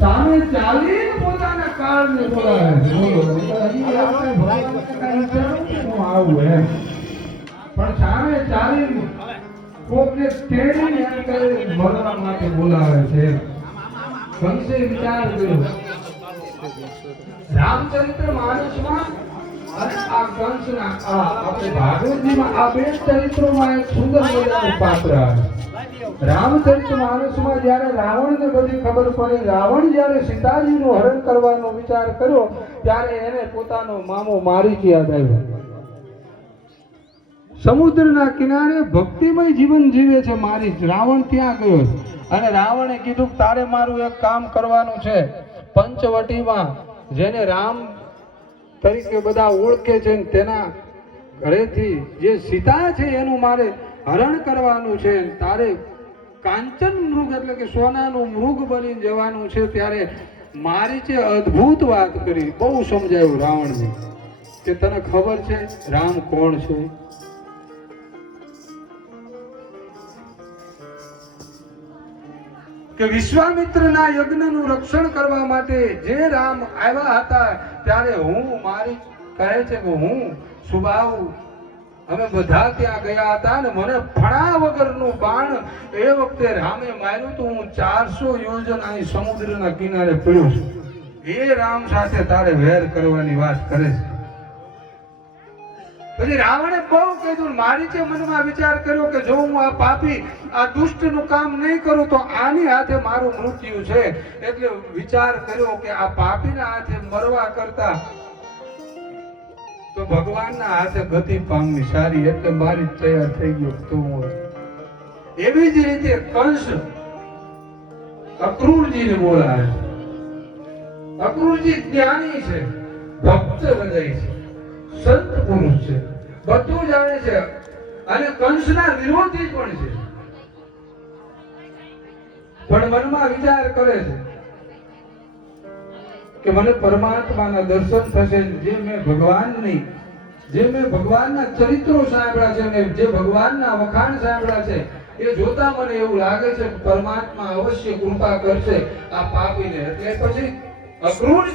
સામે ચાલીને પોતાના કાળને બોલાવે. હું આવું એમ પણ સામે ચાલીને કોકને તેડીને એમ કરે મરવા માટે બોલાવે છે. કંસે વિચાર કર્યો રામચરિત્ર માનસમાં અને આ કંસના આપણે ભાગવતજીમાં આ બે ચરિત્રોમાં એક સુંદર મજાનું પાત્ર આવે. રામચરિત માનસમાં જ્યારે રાવણને બધી ખબર પડી, રાવણ જ્યારે સીતાજીનું હરણ કરવાનો વિચાર કર્યો ત્યારે એને પોતાનો મામો મારીચ યાદ આવ્યો. સમુદ્રના કિનારે ભક્તિમય જીવન જીવે છે મારીચ. રાવણ ત્યાં ગયો અને રાવણે કીધું તારે મારું એક કામ કરવાનું છે. પંચવટીમાં જેને રામ તરીકે બધા ઓળખે છે તેના ઘરેથી જે સીતા છે એનું મારે હરણ કરવાનું છે. તારે કાંચન મૃગ એટલે કે સોનાનું મૃગ બની જવાનું છે. ત્યારે મારીચે અદ્ભુત વાત કરી, બહુ સમજાયું રાવણને કે તને ખબર છે રામ કોણ છે? કે વિશ્વામિત્રના યજ્ઞનું રક્ષણ કરવા માટે જે રામ આવ્યા હતા ત્યારે હું મારી કહે છે કે હું સુબાહુ અમે બધા ત્યાં ગયા હતા અને મને ફણા વગરનું બાણ એ વખતે રામે માર્યું તો હું 400 યોજન અહીં સમુદ્રના કિનારે પડ્યો છું. એ રામ સાથે તારે વેર કરવાની વાત કરે છે. પછી રાવણે બહુ કીધું. મારીચે મનમાં વિચાર કર્યો કે જો હું આ પાપી આ દુષ્ટનું કામ નહીં કરું તો આની હાથે મારું મૃત્યુ છે. એટલે વિચાર કર્યો કે આ પાપીના હાથે મરવા કરતા તો ભગવાનના હાથે ગતિ પામવી સારી. એટલે મારી તૈયાર થઈ ગયો. તો એવી જ રીતે કંસ અક્રૂરજીને બોલાવે. અક્રૂરજી જ્ઞાની છે, ભક્ત હૃદય છે, સંત પુરુષ છે, બધું જાણે છે અને કંસના વિરોધી પણ છે. પણ મનમાં વિચાર કરે છે કે મને પરમાત્માના દર્શન થશે. જે મેં ભગવાનના ચરિત્રો સાંભળ્યા છે ને જે ભગવાનના વખાણ સાંભળ્યા છે એ જોતા મને એવું લાગે છે કે પરમાત્મા અવશ્ય કૃપા કરશે આ પાપીને. એટલે પછી અક્રૂર